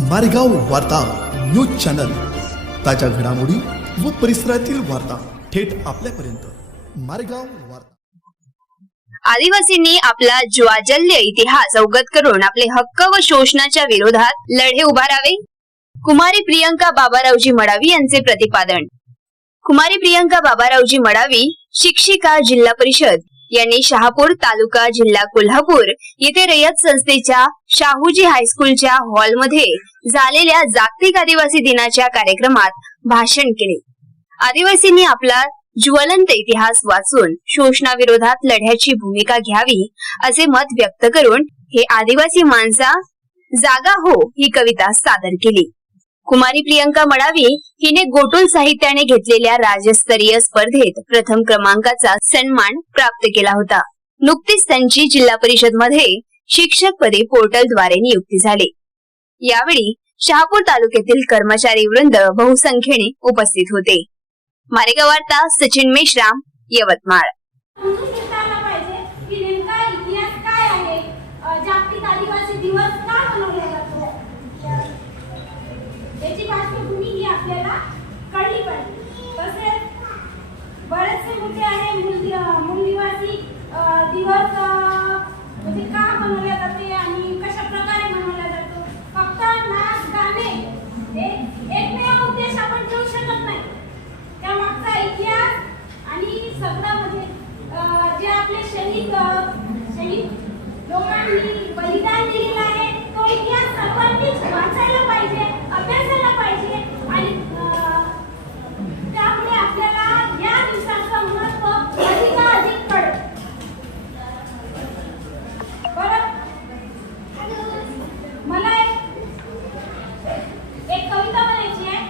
मारेगाव वार्ता news channel. ताज्या घडामोडी व परिसरातील वार्ता थेट आपल्यापर्यंत. मारेगाव वार्ता. आदिवासींनी आपला ज्वाजल्य इतिहास अवगत करून आपले हक्क व शोषणाच्या विरोधात लढे उभारावे. कुमारी प्रियंका बाबारावजी मडावी यांचे प्रतिपादन. कुमारी प्रियंका बाबारावजी मडावी शिक्षिका जिल्हा परिषद. यांनी शहापूर तालुका जिल्हा कोल्हापूर येथे रयत संस्थेच्या शाहूजी हायस्कूलच्या हॉलमध्ये झालेल्या जागतिक आदिवासी दिनाच्या कार्यक्रमात भाषण केले. आदिवासींनी आपला ज्वलंत इतिहास वाचून शोषणाविरोधात लढ्याची भूमिका घ्यावी असे मत व्यक्त करून हे आदिवासी माणसा जागा हो ही कविता सादर केली. कुमारी प्रियंका मडावी हिने गोटुल साहित्याने घेतलेल्या राज्यस्तरीय स्पर्धेत प्रथम क्रमांकाचा सन्मान प्राप्त केला होता. नुकतीच त्यांची जिल्हा परिषदमध्ये पोर्टल पोर्टलद्वारे नियुक्ती झाली. यावेळी शहापूर तालुक्यातील कर्मचारी वृंद बहुसंख्येने उपस्थित होते. मारेगाव वार्ता सचिन मेश्राम यवतमाळ. जागतिक आदिवासी दिवस का आपल्याला कळली पाहिजे. तसेच बरेचसे मुद्दे आहे मूल मूल दिवस म्हणजे का मला एक कविता म्हणायची आहे.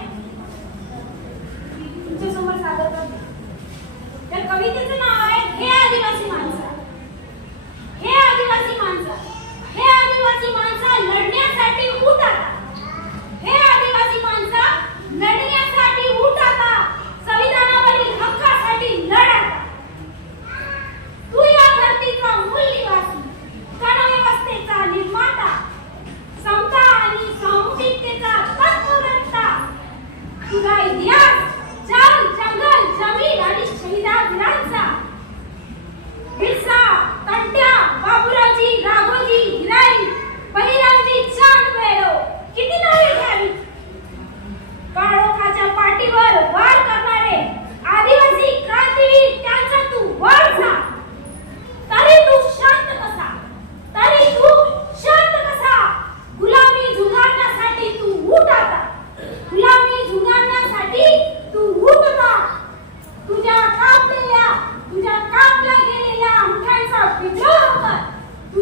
तुमच्यासमोर कवितेचं नाव आहे हे आदिवासी माणसं. hoy día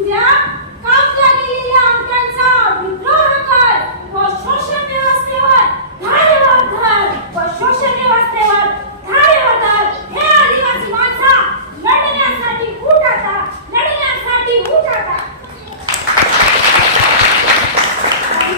Yeah?